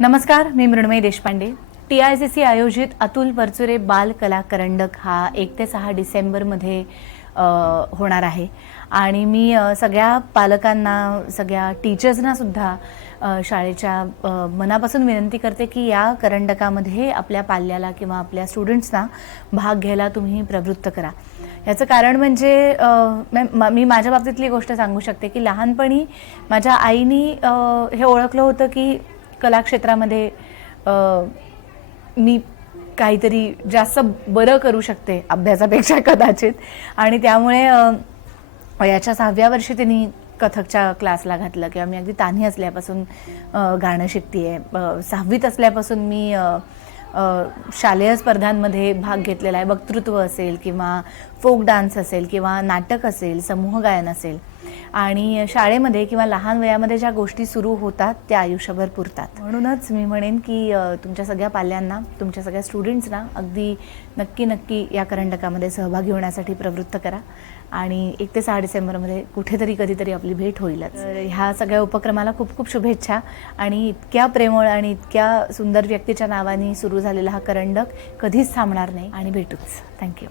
नमस्कार, मी मृण्मयी देशपांडे. TICC आयोजित अतुल परचुरे बाल कला करंडक हा 1 ते 6 डिसेंबरमध्ये होणार आहे आणि मी सगळ्या पालकांना, सगळ्या टीचर्सना सुद्धा शाळेच्या मनापासून विनंती करते की या करंडकामध्ये आपल्या पाल्याला किंवा आपल्या स्टुडंट्सना भाग घ्यायला तुम्ही प्रवृत्त करा. याचं कारण म्हणजे मी माझ्या बाबतीतली गोष्ट सांगू शकते की लहानपणी माझ्या आईनी हे ओळखलं होतं की कलाक्षेत्रामध्ये मी काहीतरी जास्त बरं करू शकते अभ्यासापेक्षा कदाचित, आणि त्यामुळे याच्या 6व्या वर्षी त्यांनी कथकच्या क्लासला घातलं किंवा मी अगदी तान्ही असल्यापासून गाणं शिकतेय. 6वीत असल्यापासून मी शालेय स्पर्धांमध्ये भाग घेतलेला आहे. वक्तृत्व असेल किंवा फोक डान्स असेल किंवा नाटक असेल, समूह गायन असेल, आणि शाळेमध्ये किंवा लहान वयामध्ये ज्या गोष्टी सुरू होतात त्या आयुष्यभर पुरतात. म्हणूनच मी म्हणेन की तुमच्या सगळ्या पाल्यांना, तुमच्या सगळ्या स्टुडंट्सना अगदी नक्की या करंडकामध्ये सहभागी होण्यासाठी प्रवृत्त करा आणि 1 ते 6 डिसेंबरमध्ये कुठेतरी कधीतरी आपली भेट होईलच. ह्या सगळ्या उपक्रमाला खूप खूप शुभेच्छा. आणि इतक्या प्रेमळ आणि इतक्या सुंदर व्यक्तीच्या नावाने सुरू झालेला हा करंडक कधीच थांबणार नाही आणि भेटूच. थँक्यू.